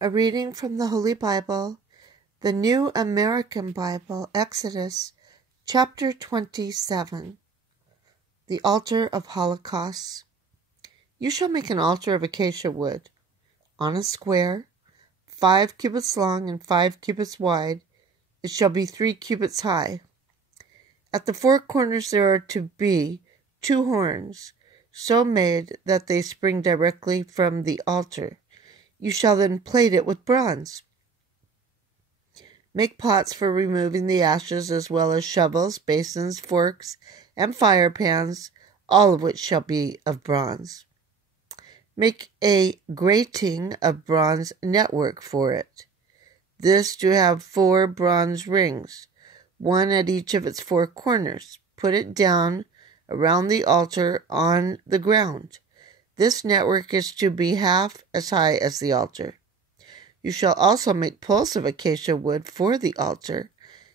A reading from the Holy Bible, the New American Bible, Exodus, chapter 27. The Altar of Holocaust. You shall make an altar of acacia wood, on a square, 5 cubits long and 5 cubits wide. It shall be 3 cubits high. At the 4 corners there are to be 2 horns, so made that they spring directly from the altar. You shall then plate it with bronze. Make pots for removing the ashes, as well as shovels, basins, forks, and fire pans, all of which shall be of bronze. Make a grating of bronze network for it. This to have 4 bronze rings, one at each of its 4 corners. Put it down around the altar on the ground. This network is to be half as high as the altar. You shall also make poles of acacia wood for the altar,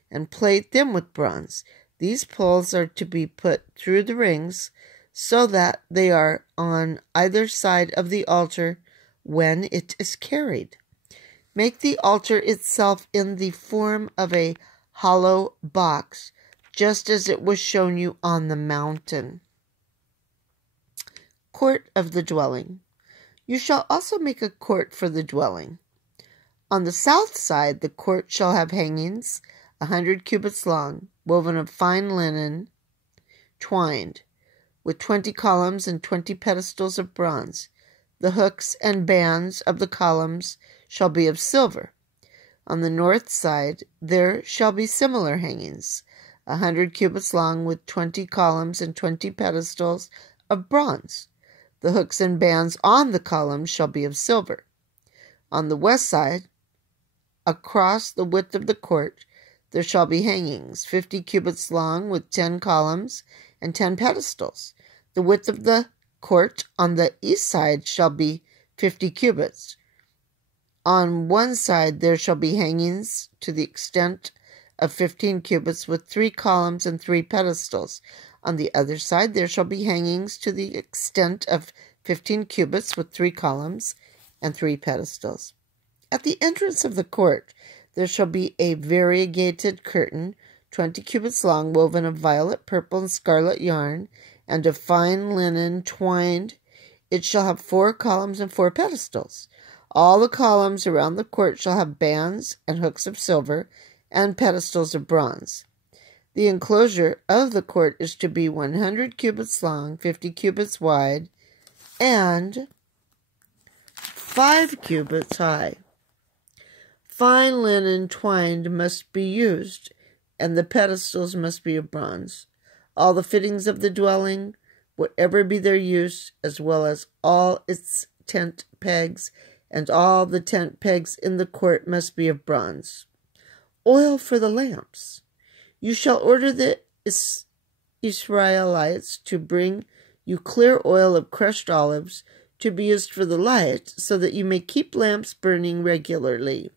and plate them with bronze. These poles are to be put through the rings, so that they are on either side of the altar when it is carried. Make the altar itself in the form of a hollow box, just as it was shown you on the mountain. Court of the dwelling. You shall also make a court for the dwelling. On the south side the court shall have hangings 100 cubits long, woven of fine linen, twined, with 20 columns and 20 pedestals of bronze. The hooks and bands of the columns shall be of silver. On the north side there shall be similar hangings, 100 cubits long, with 20 columns and 20 pedestals of bronze. The hooks and bands on the columns shall be of silver. On the west side, across the width of the court, there shall be hangings, 50 cubits long, with 10 columns and 10 pedestals. The width of the court on the east side shall be 50 cubits. On one side there shall be hangings to the extent of 15 cubits, with 3 columns and 3 pedestals. On the other side there shall be hangings to the extent of 15 cubits, with 3 columns and 3 pedestals. At the entrance of the court there shall be a variegated curtain, 20 cubits long, woven of violet, purple, and scarlet yarn, and of fine linen twined. It shall have 4 columns and 4 pedestals. All the columns around the court shall have bands and hooks of silver, and pedestals of bronze. The enclosure of the court is to be 100 cubits long, 50 cubits wide, and 5 cubits high. Fine linen twined must be used, and the pedestals must be of bronze. All the fittings of the dwelling, whatever be their use, as well as all its tent pegs, and all the tent pegs in the court must be of bronze. Oil for the lamps. You shall order the Israelites to bring you clear oil of crushed olives to be used for the light, so that you may keep lamps burning regularly.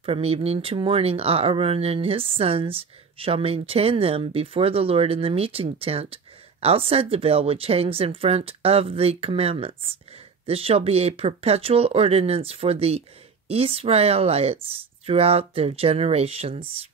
From evening to morning Aaron and his sons shall maintain them before the Lord in the meeting tent, outside the veil which hangs in front of the commandments. This shall be a perpetual ordinance for the Israelites throughout their generations.